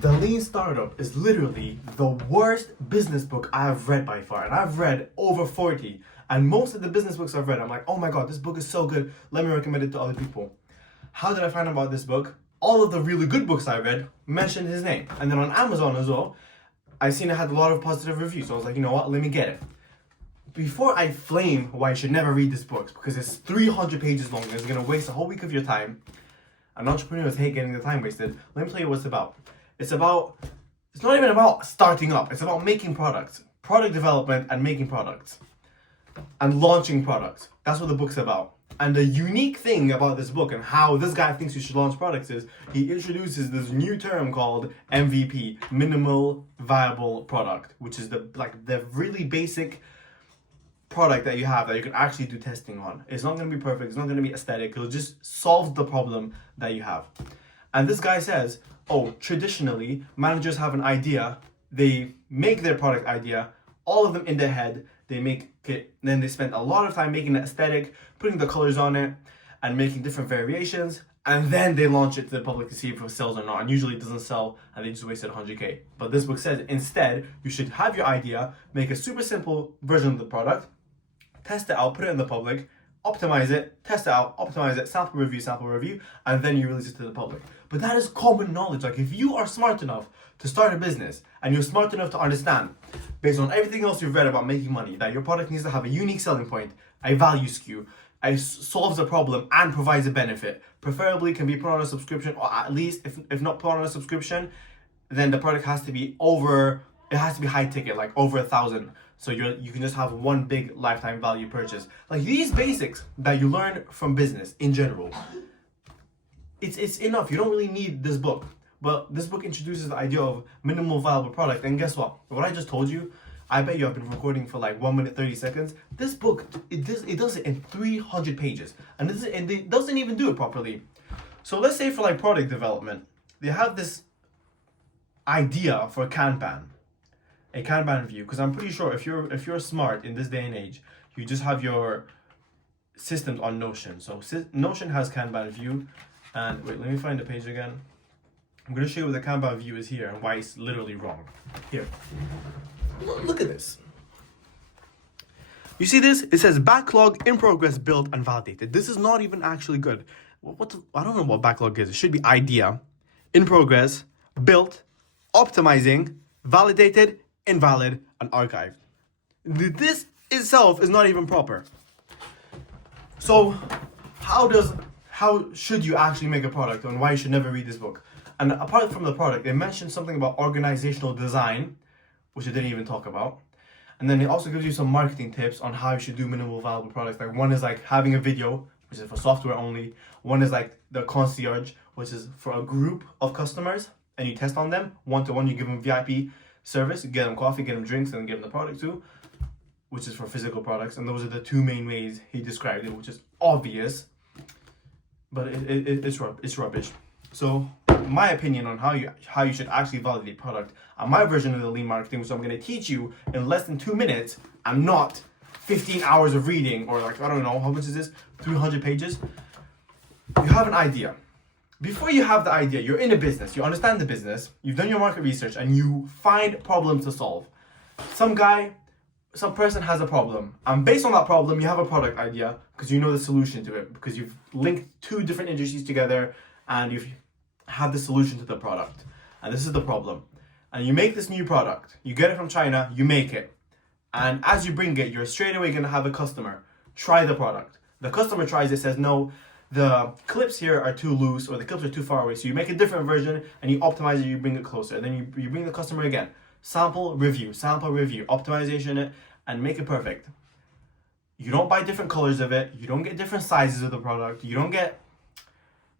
The Lean Startup is literally the worst business book I've read by far. And I've read over 40. And most of the business books I've read, I'm like, oh my God, this book is so good. Let me recommend it to other people. How did I find out about this book? All of the really good books I read mentioned his name. And then on Amazon as well, I seen it had a lot of positive reviews. So I was like, you know what, let me get it. Before I flame why you should never read this book, because it's 300 pages long and it's going to waste a whole week of your time, and entrepreneurs hate getting the time wasted, let me tell you what it's about. It's not even about starting up, it's about making products, product development and making products, and launching products. That's what the book's about. And the unique thing about this book and how this guy thinks you should launch products is he introduces this new term called MVP, minimal viable product, which is the really basic product that you have that you can actually do testing on. It's not going to be perfect, it's not going to be aesthetic, it'll just solve the problem that you have. And this guy says, oh, traditionally, managers have an idea, they make their product idea, all of them in their head, they make it, then they spend a lot of time making it aesthetic, putting the colors on it, and making different variations, and then they launch it to the public to see if it sells or not, and usually it doesn't sell, and they just wasted 100K. But this book says, instead, you should have your idea, make a super simple version of the product, test it out, put it in the public, optimize it, test it out, optimize it, sample review, and then you release it to the public. But that is common knowledge. Like, if you are smart enough to start a business and you're smart enough to understand, based on everything else you've read about making money, that your product needs to have a unique selling point, a value skew, solves a problem and provides a benefit, preferably can be put on a subscription, or at least if not put on a subscription, then the product has to be high ticket, like over 1,000. So you can just have one big lifetime value purchase. Like, these basics that you learn from business in general, it's enough. You don't really need this book. But this book introduces the idea of minimal viable product. And guess what? What I just told you, I bet you I've been recording for like 1 minute 30 seconds. This book, it does it in 300 pages. And it doesn't even do it properly. So let's say for like product development, they have this idea for a Kanban view, because I'm pretty sure if you're smart in this day and age, you just have your systems on Notion. So Notion has Kanban view, and wait, let me find the page again. I'm going to show you what the Kanban view is here and why it's literally wrong. Here, look at this. You see this? It says backlog, in progress, built, and validated. This is not even actually good. I don't know what backlog is. It should be idea, in progress, built, optimizing, validated, invalid, and archived. This itself is not even proper. So how should you actually make a product, and why you should never read this book? And apart from the product, they mentioned something about organizational design, which I didn't even talk about. And then it also gives you some marketing tips on how you should do minimal viable products. Like, one is like having a video, which is for software only. One is like the concierge, which is for a group of customers, and you test on them one-to-one. You give them VIP service, you get them coffee, get them drinks, and give them the product too, which is for physical products. And those are the two main ways he described it, which is obvious, but it's rubbish. So my opinion on how you should actually validate product, and my version of the lean marketing, which I'm going to teach you in less than 2 minutes, and not 15 hours of reading, or like, I don't know, how much is this? 300 pages. You have an idea. Before you have the idea, you're in a business, you understand the business, you've done your market research, and you find problems to solve. Some person has a problem, and based on that problem, you have a product idea because you know the solution to it, because you've linked two different industries together, and you have the solution to the product. And this is the problem. And you make this new product, you get it from China, you make it. And as you bring it, you're straight away gonna have a customer try the product. The customer tries it, says, no, the clips here are too loose, or the clips are too far away. So you make a different version and you optimize it, you bring it closer. And then you bring the customer again. Sample, review, optimization it, and make it perfect. You don't buy different colors of it. You don't get different sizes of the product. You don't get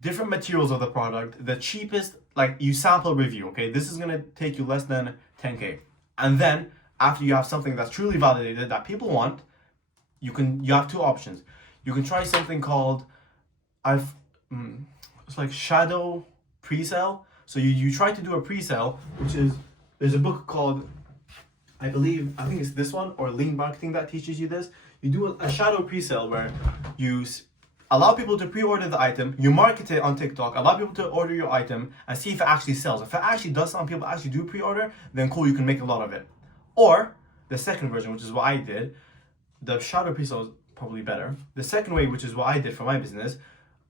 different materials of the product. The cheapest, like, you sample, review, okay? This is gonna take you less than 10K. And then after you have something that's truly validated that people want, you have two options. You can try something called, it's like shadow pre-sale. So you try to do a pre-sale, which is, there's a book called, I think it's this one, or Lean Marketing, that teaches you this. You do a shadow pre-sale where you Allow people to pre-order the item, you market it on TikTok, allow people to order your item and see if it actually sells. If it actually does sell and people actually do pre-order, then cool, you can make a lot of it. Or the second version, which is what I did, the shadow pre-sale is probably better. The second way, which is what I did for my business,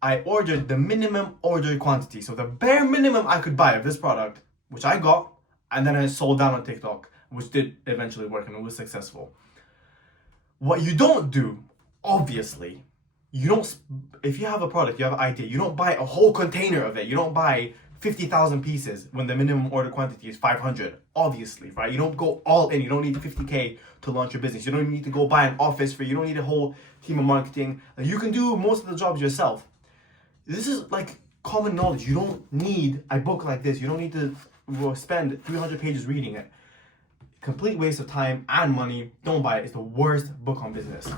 I ordered the minimum order quantity. So the bare minimum I could buy of this product, which I got, and then I sold down on TikTok, which did eventually work and it was successful. What you don't do, obviously, you don't, if you have a product, you have an idea, you don't buy a whole container of it. You don't buy 50,000 pieces when the minimum order quantity is 500, obviously, right? You don't go all in. You don't need 50K to launch your business. You don't need to go buy an office you don't need a whole team of marketing. You can do most of the jobs yourself. This is like common knowledge. You don't need a book like this. You don't need to spend 300 pages reading it. Complete waste of time and money. Don't buy it. It's the worst book on business.